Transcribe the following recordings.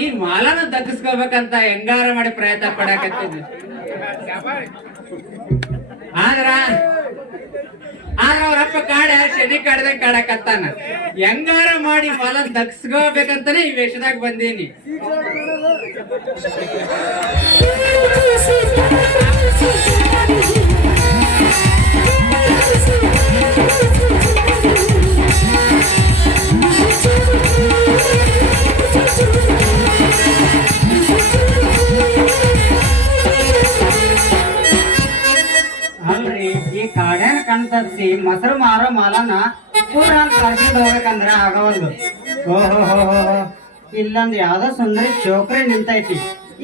ಈ ಮಾಲನ ದಕ್ಕಿಸ್ಕೋಬೇಕಂತ ಹೆಂಗಾರ ಮಾಡಿ ಪ್ರಯತ್ನ ಪಡಕತ್ತೀನಿ. ಆದ್ರ ಅವ್ರಪ್ಪ ಶನಿ ಕಾಡ್ದಂಗ್ ಕಾಡಕತ್ತಾನ. ಹೆಂಗಾರ ಮಾಡಿ ಮಾಲನ್ ದಕ್ಸ್ಕೋಬೇಕಂತಾನೆ ಈ ವೇಷದಾಗ ಬಂದೀನಿ. ಅಲ್ರಿ, ಈ ಕಾಡ್ಯಾನ ಕಣ್ ತಪ್ಸಿ ಮೊಸರು ಮಾರೋ ಮಾಲನ ಪೂರ ಕರ್ಕೊಂಡು ಹೋಗ್ಬೇಕಂದ್ರ ಆಗವಲ್ದು. ಓಹೋ ಇಲ್ಲೊಂದ್ ಯಾವ್ದೋ ಸುಂದರಿ ಚೋಕ್ರೆ ನಿಂತೈತಿ,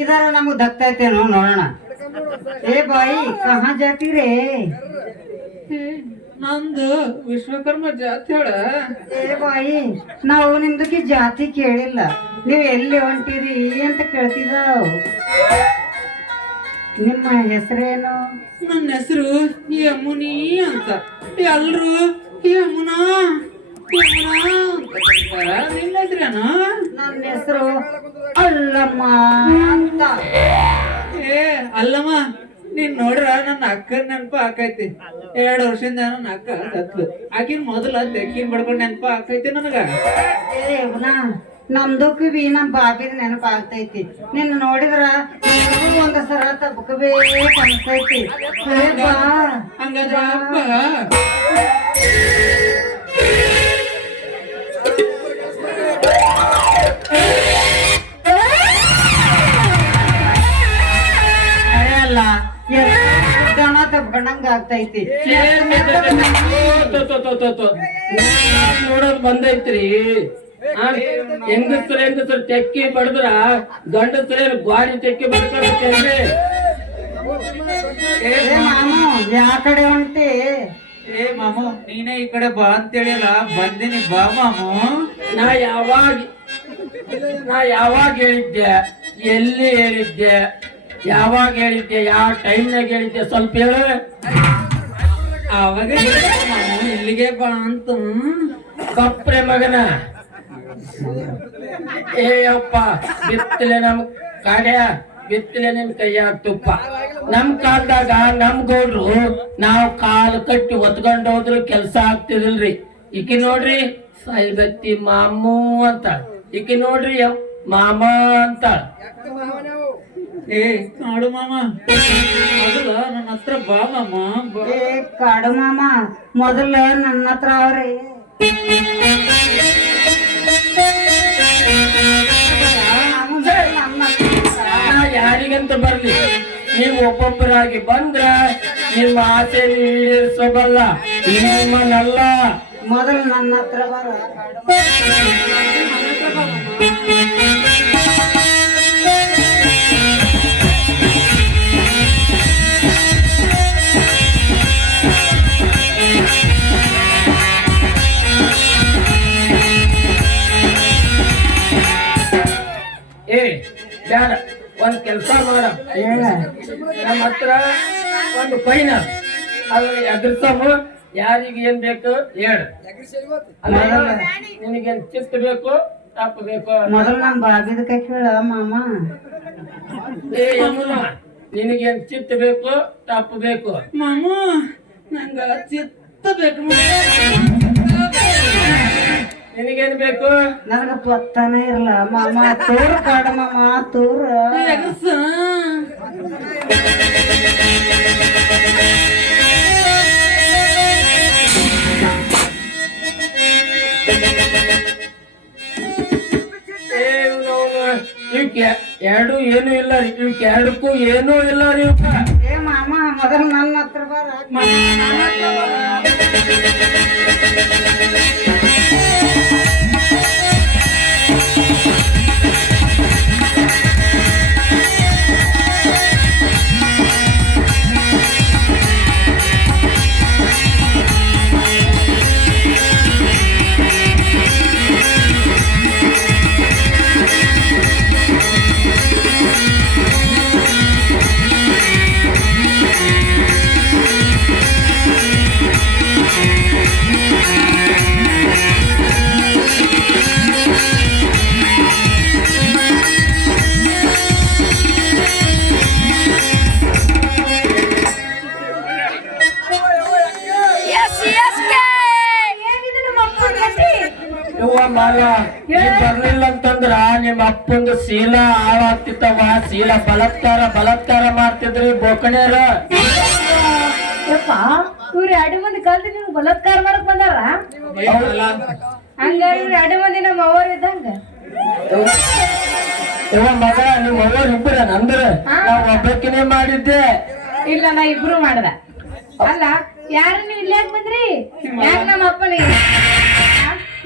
ಇದಾರ ನಮಗ್ ದಕ್ತೈತೇನೋ ನೋಡೋಣ. ಏ ಬಾಯಿ, ಕಹಾ ಜಾತಿ ರೇ? ನಂದು ವಿಶ್ವಕರ್ಮ ಜಾತಿ ಹೇಳ. ಏ ಬಾಯಿ, ನಾವು ನಿಮ್ದಕ್ಕೆ ಜಾತಿ ಕೇಳಿಲ್ಲ, ನೀವ್ ಎಲ್ಲಿ ಹೊಂಟಿರಿ ಅಂತ ಕೇಳ್ತಿದಾವ್. ನಿಮ್ಮ ಹೆಸರೇನು? ನನ್ನ ಹೆಸರು ಯಮುನಿ ಅಂತ. ಎಲ್ರು ಯಮುನಾ ನಿನ್ನ ಹೆಸರೇನು? ನನ್ನ ಹೆಸರು ಅಲ್ಲಮ್ಮ ಅಂತ. ಏ ಅಲ್ಲಮ್ಮ, ನೀನ್ ನೋಡ್ರ ನನ್ನ ಅಕ್ಕನ ನೆನಪ ಆಕೈತಿ. 2 ವರ್ಷದಿಂದ ನನ್ನ ಅಕ್ಕ ಸತ್ಲು. ಆಕಿನ್ ಮೊದಲ ತೆಕ್ಕಿನ್ ಬಡ್ಕೊಂಡ್ ನೆನಪ ಆಕೈತಿ ನನಗ. ನಮ್ದಕ್ಕೂ ಬಿ ನಮ್ ಬಾಬಿದ ನೆನಪ ಆಗ್ತೈತಿ. ನಿನ್ನ ನೋಡಿದ್ರ ಒಂದ ಸರ ತಬ್ಕಬೇಕು ಅನ್ಸೈತಿ. ಹಂಗಾದ್ರ ಅಪ್ಪ ಅಲ್ಲ ತಬ್ಕೊಂಡಂಗ ಆಗ್ತೈತಿ. ನೋಡೋದ್ ಬಂದೈತ್ರಿ. ಹೆಂಗಸ್ರು ತೆಕ್ಕಿ ಬಡದ್ರ ಗಂಡಸ್ರ ಗಾಡಿ ತೆಕ್ಕಿ ಬಡ್ಕೊಂಡ್ರಿ. ಯಾ ಕಡೆ ಹೊಂಟಿ? ಏ ಮಾಮು, ನೀನೇ ಈ ಕಡೆ ಬಾ ಅಂತೇಳಿಲ್ಲ, ಬಂದಿನಿ ಬಾ ಮಾಮು. ನಾ ಯಾವಾಗ ಹೇಳಿದ್ದೆ, ಎಲ್ಲಿ ಹೇಳಿದ್ದೆ, ಯಾವಾಗ ಹೇಳಿದ್ದೆ, ಯಾವ ಟೈಮ್ನಾಗ ಹೇಳಿದ್ದೆ ಸ್ವಲ್ಪ ಹೇಳು. ಅವಾಗ ಮಾಮು ಇಲ್ಲಿಗೆ ಬಾ ಅಂತ. ಕಪ್ರೆ ಮಗನ, ಏಯಪ್ಪ ಬಿತ್ತಲೆ ನಮ್ ಕಾಡ್ಯ, ಬಿತ್ತಲೆ ನಿನ್ ಕೈಯಾಗ ತುಪ್ಪ. ನಮ್ ಕಾಲದಾಗ ನಮ್ ಗೌಡ್ರು ನಾವ್ ಕಾಲು ಕಟ್ಟಿ ಒತ್ಕೊಂಡ್ ಹೋದ್ರು ಕೆಲ್ಸ ಆಗ್ತಿದಿಲ್ರಿ. ಈಕಿ ನೋಡ್ರಿ ಸಾಯಿಬತ್ತಿ ಮಾಮೂ ಅಂತ, ಈಕಿ ನೋಡ್ರಿ ಮಾಮ ಅಂತ. ಏ ಕಾಡು ಮಾಮ, ಮೊದಲ ನನ್ನ ಹತ್ರ ಬಾ ಮಾಮ. ಏ ಕಾಡು ಮಾಮ, ಮೊದಲ ನನ್ನ ಹತ್ರ ಅವ್ರಿ. ಯಾರಿಗಂತ ಬರ್ಲಿ, ನೀವು ಒಬ್ಬೊಬ್ಬರಾಗಿ ಬಂದ್ರ ನಿಮ್ಮ ಆಸೆ ಈಡೇರಿಸಬಲ್ಲ, ನಿಮ್ಮನ್ನಲ್ಲ. ಮೊದಲು ನನ್ನ ಹತ್ರ ಬರ. ಏ ಬ್ಯಾಡ, ಒಂದ್ ಕೆಲ್ಸ ಮಾಡ. ನಮ್ಮ ಹತ್ರ ಒಂದು ಪೈನ ಅದ್ರ ಎದುರ್ಸಮ. ಯಾರಿಗೆ ಏನ್ ಬೇಕು ಹೇಳ. ನಿನಗೇನ್ ಚಿತ್ತ ಬೇಕು, ತಪ್ಪ ಬೇಕು? ಮೊದಲು ನಮ್ ಬಾಬಿದ ಕೈ ಕೇಳ ಮಾಮ. ಏ ಯಮುನ, ನಿನಗೇನ್ ಚಿತ್ತ ಬೇಕು, ತಪ್ಪ ಬೇಕು? ಮಾಮು ನಂಗ ಚಿತ್ತ ಬೇಕು. ನಿನಗೇನ್ ಬೇಕು? ನನಗ ಪತ್ತಾನೆ ಇರಲ್ಲ ಮಾಮ. ತೂರ್ ಕಾಡು ಮಾಮ, ತೂರ. ಇವಕ್ಕೆ ಎರಡು ಏನು ಇಲ್ಲ ರೀ, ಇವಕ್ಕೆ ಎರಡಕ್ಕೂ ಏನೂ ಇಲ್ಲ ರೀ. ಏ ಮಾಮ, ಮೊದಲು ನನ್ನ ಹತ್ರ ಬರ. ಯಾಕಂತಂದ್ರ ನಿಮ್ಮ ಅಪ್ಪಂದು ಶೀಲ ಹಾಳಾಗ್ತಿತ್ತವ, ಶೀಲ ಬಲಾತ್ಕಾರ ಮಾಡ್ತಿದ್ರಿ ಬೋಕಣ್ಯಾರ. ಯಪ್ಪ ಇವ್ರು 2 ಮಂದಿ ಕಲ್ತು ನೀವು ಬಲಾತ್ಕಾರ ಮಾಡಕ್ ಬಂದಾರ. ಹಂಗ ಇವ್ರು 2 ಮಂದಿ ನಮ್ಮ ಅವ್ರ ಇದ್ದಂಗ. ಇವ ಮಗ ನಿಮ್ಮ ಅವ್ರ ಇಬ್ಬರ ನಂದ್ರ ನಾವ್ ಒಬ್ಬಕಿನೇ ಮಾಡಿದ್ದೆ. ಇಲ್ಲ ನಾ ಇಬ್ರು ಮಾಡ್ದ. ಅಲ್ಲ ಯಾರು ನೀವು ಇಲ್ಲಿ ಯಾಕೆ ಬಂದ್ರಿ? ಯಾಕೆ ನಮ್ಮ ಅಪ್ಪನಿಗೆ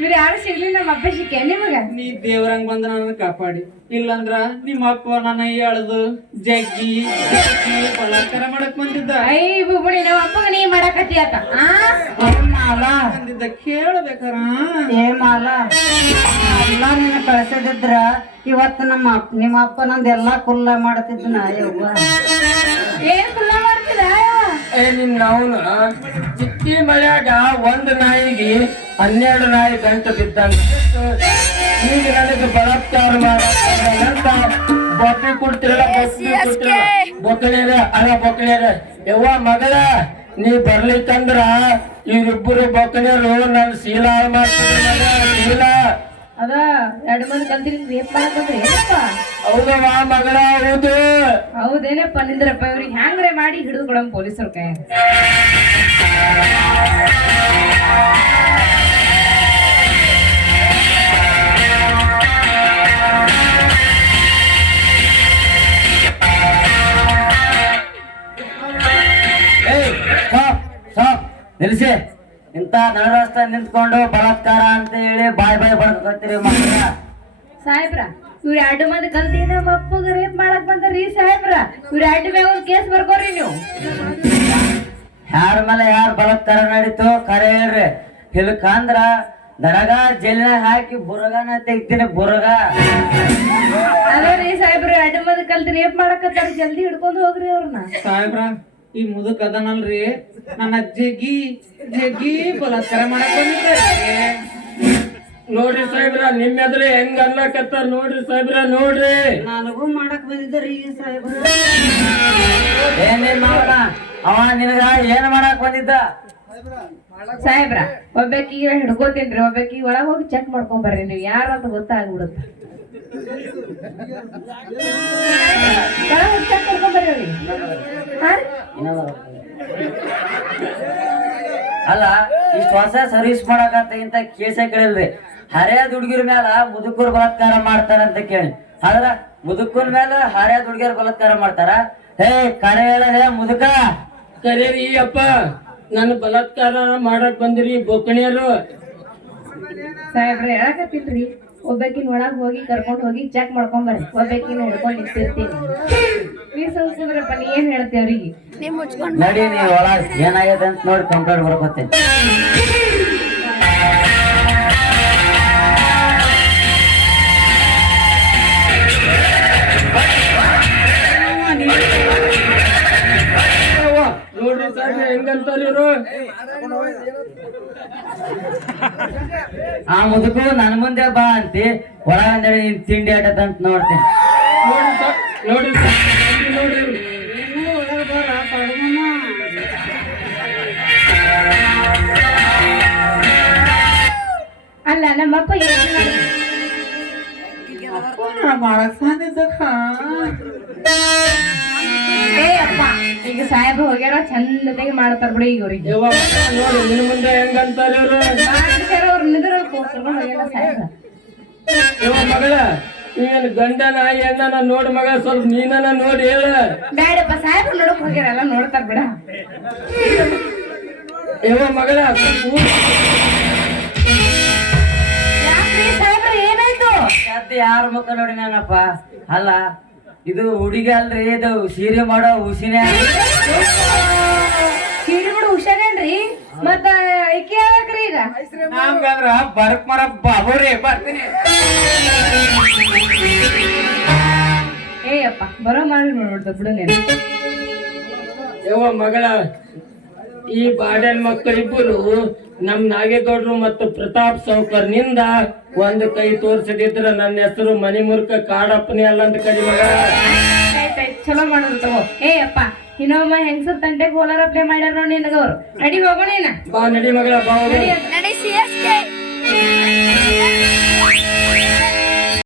ಇವ್ರು ಯಾರು ಸಿಗ್ಲಿ? ನಮ್ಮ ಅಪ್ಪ ಸಿಕ್ಕ ನಿಮಗ? ನೀ ದೇವ್ರಂಗ್ ಬಂದ ನನ್ನ ಕಾಪಾಡಿ, ಇಲ್ಲಂದ್ರ ನಿಮ್ಮ ಅಪ್ಪ ನನ್ನ ಎಳ್ದು ಜಗ್ಗಿ ಬಲಾತ್ಕಾರ ಮಾಡಕ್ ಬಂದಿದ್ದ. ಐ ಬುಬುಡಿ ನಮ್ಮ ಅಪ್ಪಗ ನೀ ಮಾಡಕತ್ತಿ ಆತ. ಮಾಲ ಬಂದಿದ್ದ ಕೇಳಬೇಕಾರ. ಏ ಮಾಲ, ಎಲ್ಲ ನಿನ್ನ ಕಳ್ಸದಿದ್ರ ಇವತ್ತು ನಿಮ್ಮ ಅಪ್ಪ ನಂದೆಲ್ಲಾ ಕುಲ್ಲ ಮಾಡ್ತಿದ್ನ. ಯವ್ವ ಏನ್ ಕುಲ್ಲ ಮಾಡ್ತಿದ? ಏ ನಿನ್ನ ಅವನು ಚಿಕ್ಕಿ ಮಳ್ಯಾಗ 1 ನಾಯಿಗೆ 12 ನಾಯಿ ಗಂಟು ಬಿದ್ದಂಗ ಈಗ ನನಗೆ ಬಲಾತ್ಕಾರ ಮಾಡಂತ ಬೊಪ್ಪಿ ಕೊಡ್ತಿರಲ್ಲ, ಬೊಕ್ಕಳ್ಯಾರ ಅಲ್ಲ ಬೊಕ್ಕಳ್ಯಾರ. ಯವ್ವ ಮಗಳ ನೀ ಬರ್ಲಿಕ್ಕಂದ್ರ ಇವ್ರಿಬ್ಬರು ಬೊಕ್ಕಳ್ಯಾರು ನನ್ ಶೀಲ ಹಾಳು ಮಾಡ್ತಿದ್ರು. ಶೀಲ ಅದ 2 ಮಂದಿ ಕಲ್ತಿರಿ ರೇಪ್ ಮಾಡಕ್ ಬಂದ್ರಿ ಏನಪ್ಪ? ಹೌದವ್ವ ಮಗಳ, ಹೌದು. ಹೌದೇನಪ್ಪ ನಿಂದ್ರಪ್ಪ. ಇವ್ರಿಗೆ ಹ್ಯಾಂಗ್ರೆ ಮಾಡಿ ಹಿಡಿದು ಕೊಡಮ್ ಪೊಲೀಸರ ಕೈ. ನಿಲ್ಸಿ. ಇಂತ ನಡರಸ್ತ ನಿಂತ್ಕೊಂಡು ಬಲಾತ್ಕಾರ ಅಂತ ಹೇಳಿ ಬಾಯ್ ಬಡ್ಕೊತೀರಿ ಮಕ್ಕಳ. ಸಾಹೇಬ್ರ ಇವ್ರ 2 ಮಂದಿ ಕಲ್ತಿ ನಮ್ಮ ಅಪ್ಪಗ ರೇಪ್ ಮಾಡಕ್ ಬಂದ್ರಿ ಸಾಹೇಬ್ರ. ಇವ್ರ 2 ಮೇಲೆ ಒಂದು ಕೇಸ್ ಬರ್ಕೋರಿ ನೀವು. ಯಾರ ಮೇಲೆ ಯಾರು ಬಲಾತ್ಕಾರ ನಡೀತು ಕರೆ ಹೇಳ್ರಿ. ಇಲ್ಕಂದ್ರ ನನಗ ಜೈಲಿನಾಗ ಹಾಕಿ ಬುರಗನ ತೆಗ್ತೀನಿ ಬುರಗ. ಅದ್ರಿ ಸಾಹೇಬ್ರ 2 ಮಂದಿ ಕಲ್ತಿ ರೇಪ್ ಮಾಡಕತ್ತಾರ, ಜಲ್ದಿ ಹಿಡ್ಕೊಂಡು ಹೋಗ್ರಿ ಅವ್ರನ್ನ. ಸಾಹೇಬ್ರ ಈ ಮುದುಕ್ ಅದನಲ್ರಿ ನನ್ನ ಜಗ್ಗಿ ಬಲಾತ್ಕಾರ ಮಾಡಕ್ ಬಂದಿದ್ರಿ. ನೋಡ್ರಿ ಸಾಹೇಬ್ರ ನಿಮ್ ಎದುರು ಹೆಂಗ ಅನ್ಲಕತ್ತಾರ ನೋಡ್ರಿ ಸಾಹೇಬ್ರ, ನೋಡ್ರಿ. ನನಗೂ ಮಾಡಕ್ ಬಂದಿದ್ದರಿ ಸಾಹೇಬ್ರ. ಏನೇ ಮಾವನ ಅವ ನಿನಗ ಏನ್ ಮಾಡಕ್ ಬಂದಿದ್ದ? ಸಾಹೇಬ್ರ ಒಬ್ಬಾಕಿಗೆ ಹಿಡ್ಕೋತೀನ್ರಿ, ಒಬ್ಬಾಕಿಗೆ ಒಳಗ್ ಹೋಗಿ ಚೆಕ್ ಮಾಡ್ಕೊಂಡ್ ಬರ್ರಿ ನೀವು ಯಾರು ಅಂತ ಗೊತ್ತಾಗ್ಬಿಡುತ್ತೆ. ಚೆಕ್ ಮಾಡ್ಕೊಂಡ್ ಬರ್ರಿ ಅವ್ರಿಗೆ. ಅಲ್ಲ ಇಷ್ಟ ಹೊಸ ಸರ್ವಿಸ್ ಮಾಡಕಂತ ಇಂತ ಕೇಸೇ ಕೇಳಿಲ್ರಿ. ಹರಿಯಾದ ಹುಡುಗಿರ ಮ್ಯಾಲ ಮುದುಕರು ಬಲಾತ್ಕಾರ ಮಾಡ್ತಾರ ಅಂತ ಕೇಳಿ, ಆದ್ರ ಮುದುಕನ ಮೇಲೆ ಹರಿಯಾದ ಹುಡುಗಿಯರ್ ಬಲಾತ್ಕಾರ ಮಾಡ್ತಾರ. ಹೇ ಕರೆ ಹೇಳದೆ ಮುದುಕ. ಕರೀರಿ ಅಪ್ಪ, ನನ್ನ ಬಲಾತ್ಕಾರ ಮಾಡಕ್ ಬಂದಿರಿ ಬೊಕ್ಕಣ್ಯಾರು. ಸಾಹೇಬ್ರ ಹೇಳಕತ್ತಿಲ್ರಿ, ಒಬ್ಬಾಕಿನ ಒಳಗ್ ಹೋಗಿ ಕರ್ಕೊಂಡ್ ಹೋಗಿ ಚೆಕ್ ಮಾಡ್ಕೊಂಡ್ ಬರ್ರಿ, ಒಬ್ಬಾಕಿನ ಹಿಡ್ಕೊಂಡ್ ನಿಂತಿರ್ತೀನಿ. ನೀ ಸೋಸ್ಕೊಂಡ್ರಪ್ಪ, ನೀ ಏನ್ ಹೇಳ್ತಿ ಅವ್ರಿಗೆ? ನಡಿ ನೀ ಒಳಗ್ ಏನಾಗ್ಯದ ಅಂತ ನೋಡಿ ಕಂಪ್ಲೇಂಟ್ ಬರ್ಕೋತೀನಿ. ನೋಡ್ರಿ ಸಾಹೇಬ್ರ ಹೆಂಗಂತಾರ ಇವ್ರು. ಆ ಮುದುಕು ನನ್ ಮುಂದೆ ಬಾ ಅಂತಿ, ಒಳಗಂದ್ರೆ ನಿನ್ ತಿಂಡಿ ಆಟದಂತ ನೋಡ್ತೀನಿ. ನೋಡ್ರಿ ನೋಡ್ರಿ ಅಲ್ಲ ನಮ್ಮಪ್ಪ ಮಾಡಕ್ ಬಂದಿದ್ದಕ್ಕ. ಏ ಅಪ್ಪ ಈಗ ಸಾಹೇಬ್ರು ಹೋಗ್ಯಾರ, ಚಂದತೆಗೆ ಮಾಡ್ತಾರ ಬಿಡಿ ಈಗ ಅವ್ರಿಗೆ. ಯವ್ವ ನೋಡಿ ನಿನ್ ಮುಂದೆ ಹೆಂಗಂತಾರ ಇವ್ರು. ಅವ್ರು ನಿದ್ರ ಕರ್ಕೊಂಡ್ ಹೋಗ್ಯಾರ ಸಾಹೇಬ್ರ. ಯವ್ವ ಮಗಳ ನೀನ್ ಗಂಡ ನಾಯಿ ಹೆಣ್ಣನ ನೋಡ್ ಮಗ, ಸ್ವಲ್ಪ ನೀನನ ನೋಡಿ ಹೇಳ. ಬ್ಯಾಡಪ್ಪ ಸಾಹೇಬ್ರು ನೋಡಕ್ ಹೋಗ್ಯಾರಲ್ಲ, ನೋಡ್ತಾರ ಬಿಡ. ಯವ್ವ ಮಗಳ ಯಾಕ್ರಿ ಸಾಹೇಬ್ರ ಏನಾಯ್ತು? ಸದ್ಯ ಯಾರ ಮುಖ ನೋಡಿ ನಾನಪ್ಪ. ಅಲ್ಲ ಇದು ಹುಡುಗಿ ಅಲ್ರಿ, ಇದು ಸೀರೆ ಮಾಡೋ ಹುಸಿನೇ. ಕಿಡಿಬಿಡು ಹುಷಾರೇನ್ರಿ? ಮತ್ತ ಐಕೆ ಯಾಕ್ರಿ ಈಗ? ಹಂಗಂದ್ರ ಬರ್ಕ್ ಮರ ಬಾಬುರಿ ಬರ್ತೀನಿ. ಏ ಅಪ್ಪ ಬರೋ ಮಾಡಿ ನೋಡ್ದ ಬಿಡು ನೀನು. ಯವ್ವ ಮಗಳ ಈ ಬಾಡ್ಯಾನ್ ಮಕ್ಕಳಿಬ್ಬರು ನಮ್ ನಾಗೇಗೌಡರು ಮತ್ತು ಪ್ರತಾಪ್ ಸೌಕರ್ನಿಂದ ಒಂದು ಕೈ ತೋರ್ಸದಿದ್ರ ನನ್ನ ಹೆಸರು ಮಣಿಮುರ್ಕ ಕಾಡಪ್ಪನೇ ಅಲ್ಲ ಅಂತ ಕರಿ ಮಗ. ಆಯ್ತಾಯ್ತು ಚಲೋ ಮಾಡೋದು ತಗೋ. ಏ ಅಪ್ಪ ಇನ್ನೊಮ್ಮ ಹೆಂಗಸರ್ ತಂಟೆಗೆ ಹೋಲಾರ ಪ್ಲೇ ಮಾಡ್ಯಾರ ನೋಡಿ ನಿನಗವ್ರು. ನಡಿ ಹೋಗೋಣ. ಬಾ ನಡಿ ಮಗಳ ಬಾ. ನಡಿ.